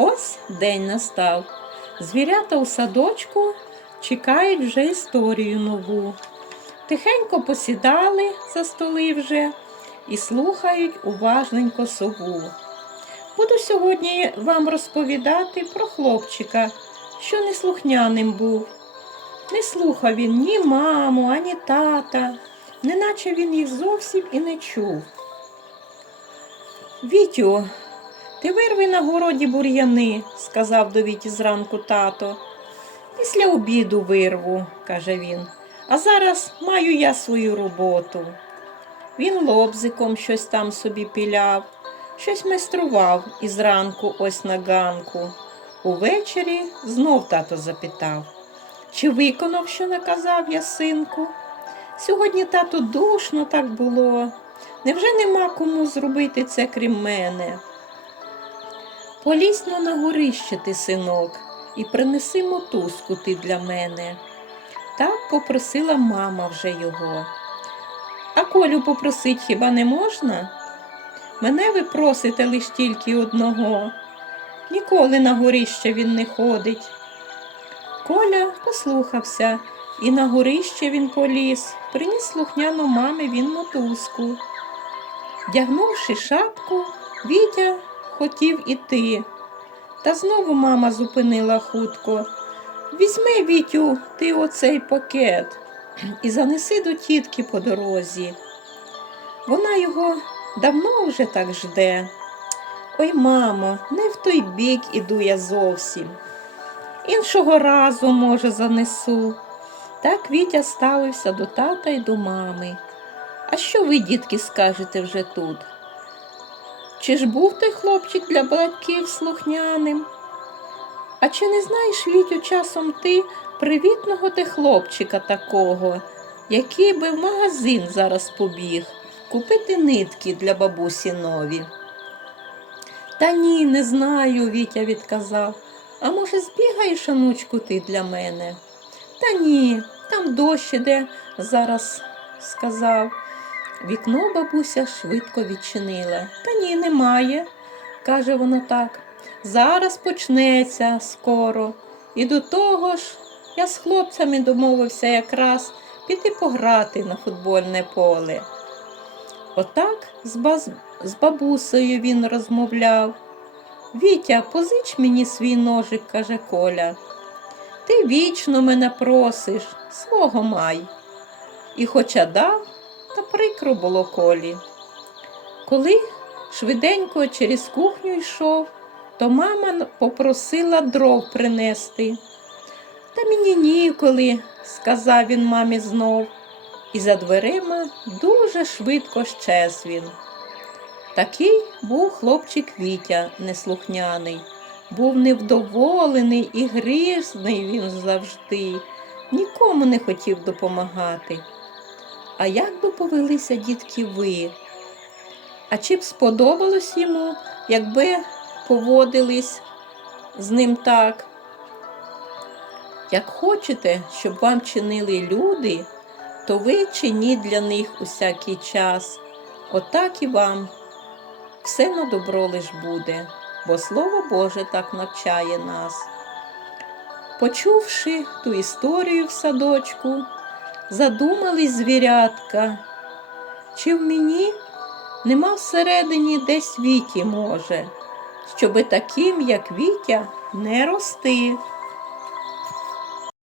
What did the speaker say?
Ось день настав. Звірята у садочку чекають вже історію нову. Тихенько посідали за столи вже і слухають уважненько сову. Буду сьогодні вам розповідати про хлопчика, що неслухняним був. Не слухав він ні маму, ані тата, неначе він їх зовсім і не чув. Вітю, ти вирви на городі бур'яни, сказав до Віті зранку тато. Після обіду вирву, каже він. А зараз маю я свою роботу. Він лобзиком щось там собі піляв, щось майстрував і зранку ось на ганку. Увечері знов тато запитав, чи виконав, що наказав я синку? Сьогодні тато душно так було. Невже нема кому зробити це крім мене? Полізь но на горище ти, синок, і принеси мотузку ти для мене. Так попросила мама вже його. А колю попросить хіба не можна? Мене ви просите лиш тільки одного. Ніколи на горище він не ходить. Коля послухався, і на горище він поліз, приніс слухняну мамі він мотузку. Дягнувши шапку, Вітя хотів іти. Та знову мама зупинила хутко. Візьми, Вітю, ти оцей пакет і занеси до тітки по дорозі. Вона його давно вже так жде. Ой, мамо, не в той бік іду я зовсім. Іншого разу, може, занесу. Так Вітя ставився до тата й до мами. А що ви, дітки, скажете вже тут? Чи ж був той хлопчик для батьків слухняним? А чи не знаєш, Вітю, часом ти привітного ти хлопчика такого, який би в магазин зараз побіг, купити нитки для бабусі нові? Та ні, не знаю, Вітя відказав. А може, збігаєш, онучку, ти для мене? Та ні, там дощ іде, зараз сказав. Вікно бабуся швидко відчинила. Та ні, немає, каже вона так. Зараз почнеться скоро. І до того ж, я з хлопцями домовився якраз піти пограти на футбольне поле. Отак з, баз... з бабусею він розмовляв. Вітя, позич мені свій ножик, каже Коля. Ти вічно мене просиш, свого май. І хоча дав, та прикро було колі. Коли швиденько через кухню йшов, то мама попросила дров принести. Та мені ніколи, сказав він мамі знов, і за дверима дуже швидко щез він. Такий був хлопчик Вітя неслухняний, був невдоволений і грізний він завжди, нікому не хотів допомагати. А як би повелися дітки ви? А чи б сподобалось йому, якби поводились з ним так? Як хочете, щоб вам чинили люди, то ви чиніть для них усякий час. Отак і вам все на добро лиш буде, бо Слово Боже так навчає нас. Почувши ту історію в садочку, задумались звірятка, чи в мені нема всередині десь Віті може, щоби таким, як Вітя, не рости.